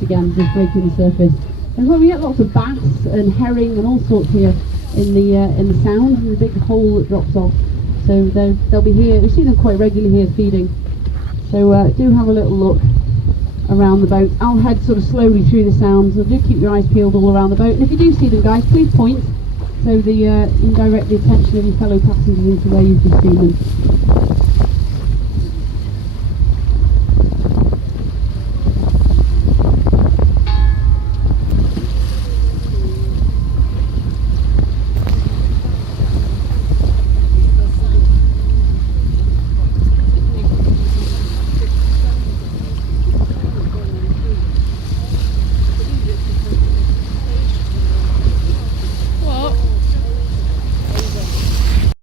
just again, just breaking the surface. And well, we get lots of bass and herring and all sorts here in the sound, and the big hole that drops off. So they'll be here. We see them quite regularly here feeding. So do have a little look around the boat. I'll head sort of slowly through the sounds, so do keep your eyes peeled all around the boat. And if you do see them, guys, please point, so you can direct the attention of your fellow passengers into where you've just seen them.